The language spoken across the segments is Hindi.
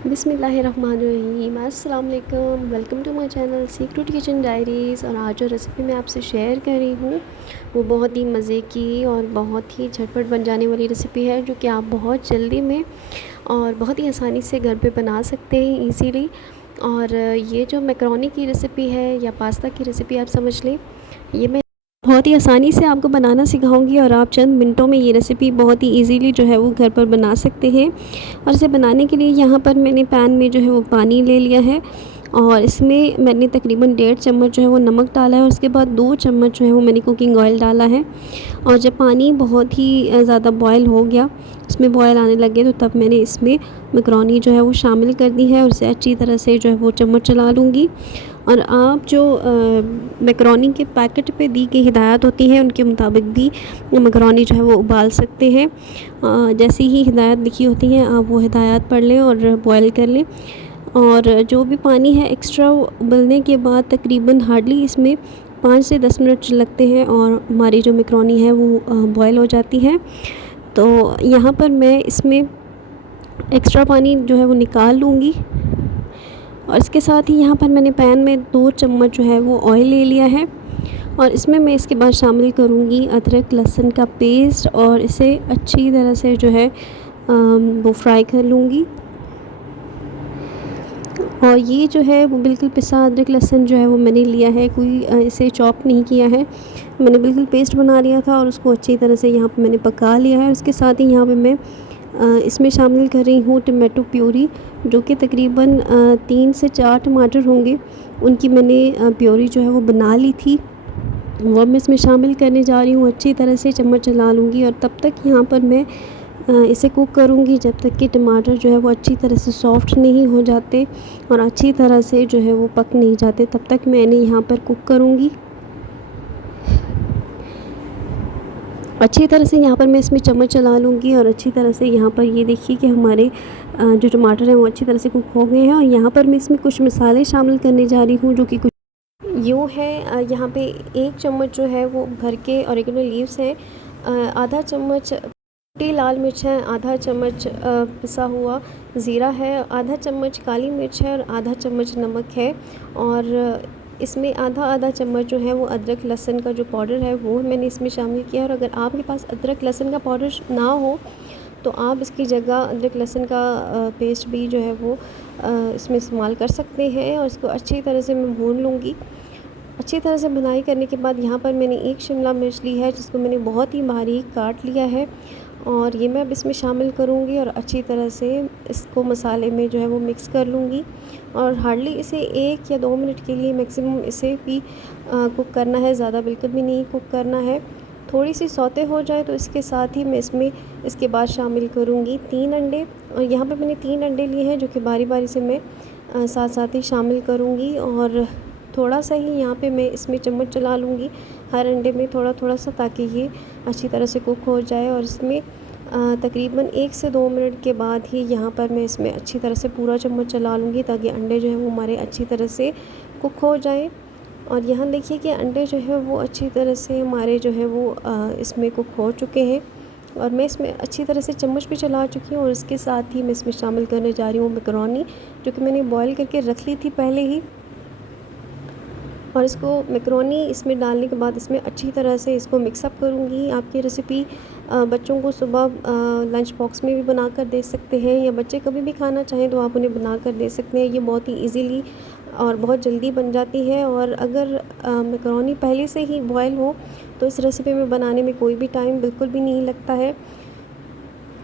बिस्मिल्लाहिर्रहमानिर्रहीम। अस्सलाम वालेकुम। Welcome to my channel Secret Kitchen Diaries. और आज जो रेसिपी मैं आपसे शेयर कर रही हूँ वो बहुत ही मज़े की और बहुत ही झटपट बन जाने वाली रेसिपी है, जो कि आप बहुत जल्दी में और बहुत ही आसानी से घर पे बना सकते हैं इजीली। और ये जो मैकरोनी की रेसिपी है या पास्ता की रेसिपी आप समझ लें, ये मैं बहुत ही आसानी से आपको बनाना सिखाऊंगी और आप चंद मिनटों में ये रेसिपी बहुत ही इजीली जो है वो घर पर बना सकते हैं। और इसे बनाने के लिए यहाँ पर मैंने पैन में जो है वो पानी ले लिया है और इसमें मैंने तकरीबन 1.5 चम्मच जो है वो नमक डाला है और उसके बाद 2 चम्मच जो है वो मैंने कुकिंग ऑयल डाला है। और जब पानी बहुत ही ज़्यादा बॉयल हो गया, उसमें बॉयल आने लगे, तो तब मैंने इसमें मैकरोनी जो है वो शामिल कर दी है और इसे अच्छी तरह से जो है वो चम्मच चला लूँगी। और आप जो मैकरोनी के पैकेट पे दी गई हिदायत होती है उनके मुताबिक भी मैकरोनी जो है वो उबाल सकते हैं। जैसी ही हिदायत लिखी होती है आप वो हिदायत पढ़ लें और बॉयल कर लें। और जो भी पानी है एक्स्ट्रा उबलने के बाद तकरीबन हार्डली इसमें 5 से 10 मिनट लगते हैं और हमारी जो मैकरोनी है वो बॉयल हो जाती है। तो यहाँ पर मैं इसमें एक्स्ट्रा पानी जो है वो निकाल लूँगी। और इसके साथ ही यहाँ पर मैंने पैन में 2 चम्मच जो है वो ऑयल ले लिया है और इसमें मैं इसके बाद शामिल करूँगी अदरक लहसुन का पेस्ट और इसे अच्छी तरह से जो है वो फ्राई कर लूँगी। और ये जो है वो बिल्कुल पिसा अदरक लहसुन जो है वो मैंने लिया है, कोई इसे चॉप नहीं किया है, मैंने बिल्कुल पेस्ट बना लिया था और उसको अच्छी तरह से यहाँ पे मैंने पका लिया है। उसके साथ ही यहाँ पे मैं इसमें शामिल कर रही हूँ टमाटो प्यूरी, जो कि तकरीबन 3 से 4 टमाटर होंगे, उनकी मैंने प्यूरी जो है वो बना ली थी, वो मैं इसमें शामिल करने जा रही हूँ। अच्छी तरह से चम्मच चला लूँगी और तब तक यहाँ पर मैं इसे कुक करूँगी जब तक कि टमाटर जो है वो अच्छी तरह से सॉफ़्ट नहीं हो जाते और अच्छी तरह से जो है वो पक नहीं जाते, तब तक मैं इन्हें यहाँ पर कुक करूँगी। अच्छी तरह से यहाँ पर मैं इसमें चम्मच चला लूँगी और अच्छी तरह से यहाँ पर ये देखिए कि हमारे जो टमाटर हैं वो अच्छी तरह से कुक हो गए हैं। और यहाँ पर मैं इसमें कुछ मसाले शामिल करने जा रही हूँ, जो कि कुछ यूँ है। यहाँ पे 1 चम्मच जो है वो भर के ऑरिगेनो लीव्स हैं, आधा चम्मच छोटी लाल मिर्च है, आधा चम्मच पिसा हुआ ज़ीरा है, आधा चम्मच काली मिर्च है और आधा चम्मच नमक है। और इसमें आधा आधा चम्मच जो है वो अदरक लहसुन का जो पाउडर है वो मैंने इसमें शामिल किया। और अगर आपके पास अदरक लहसुन का पाउडर ना हो तो आप इसकी जगह अदरक लहसुन का पेस्ट भी जो है वो इसमें इस्तेमाल कर सकते हैं। और इसको अच्छी तरह से मैं भून लूँगी। अच्छी तरह से भुनाई करने के बाद यहाँ पर मैंने 1 शिमला मिर्च ली है, जिसको मैंने बहुत ही बारीक काट लिया है और ये मैं अब इसमें शामिल करूँगी और अच्छी तरह से इसको मसाले में जो है वो मिक्स कर लूँगी। और हार्डली इसे 1 या 2 मिनट के लिए मैक्सिमम इसे भी कुक करना है, ज़्यादा बिल्कुल भी नहीं कुक करना है। थोड़ी सी सौते हो जाए तो इसके साथ ही मैं इसमें इसके बाद शामिल करूँगी 3 अंडे। और यहाँ पर मैंने 3 अंडे लिए हैं, जो कि बारी बारी से मैं साथ साथ ही शामिल करूँगी। और थोड़ा सा ही यहाँ पे मैं इसमें चम्मच चला लूँगी हर अंडे में थोड़ा थोड़ा सा, ताकि ये अच्छी तरह से कुक हो जाए। और इसमें तकरीबन 1 से 2 मिनट के बाद ही यहाँ पर मैं इसमें अच्छी तरह से पूरा चम्मच चला लूँगी, ताकि अंडे जो हैं वो हमारे अच्छी तरह से कुक हो जाएं। और यहाँ देखिए कि अंडे जो है वो अच्छी तरह से हमारे जो है वो इसमें कुक हो चुके हैं और मैं इसमें अच्छी तरह से चम्मच भी चला चुकी हूँ। और इसके साथ ही मैं इसमें शामिल करने जा रही हूँ मैकरोनी, जो कि मैंने बॉयल करके रख ली थी पहले ही। और इसको मैकरोनी इसमें डालने के बाद इसमें अच्छी तरह से इसको मिक्सअप करूँगी। आपकी रेसिपी बच्चों को सुबह लंच बॉक्स में भी बनाकर दे सकते हैं, या बच्चे कभी भी खाना चाहें तो आप उन्हें बनाकर दे सकते हैं। ये बहुत ही इजीली और बहुत जल्दी बन जाती है। और अगर मैकरोनी पहले से ही बॉयल हो तो इस रेसिपी में बनाने में कोई भी टाइम बिल्कुल भी नहीं लगता है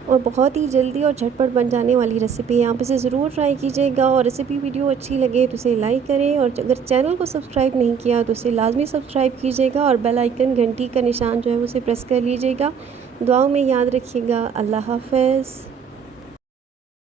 और बहुत ही जल्दी और झटपट बन जाने वाली रेसिपी है। आप इसे ज़रूर ट्राई कीजिएगा। और रेसिपी वीडियो अच्छी लगे तो इसे लाइक करें, और अगर चैनल को सब्सक्राइब नहीं किया तो इसे लाजमी सब्सक्राइब कीजिएगा और बेल आइकन घंटी का निशान जो है उसे प्रेस कर लीजिएगा। दुआओं में याद रखिएगा। अल्लाह हाफ़िज़।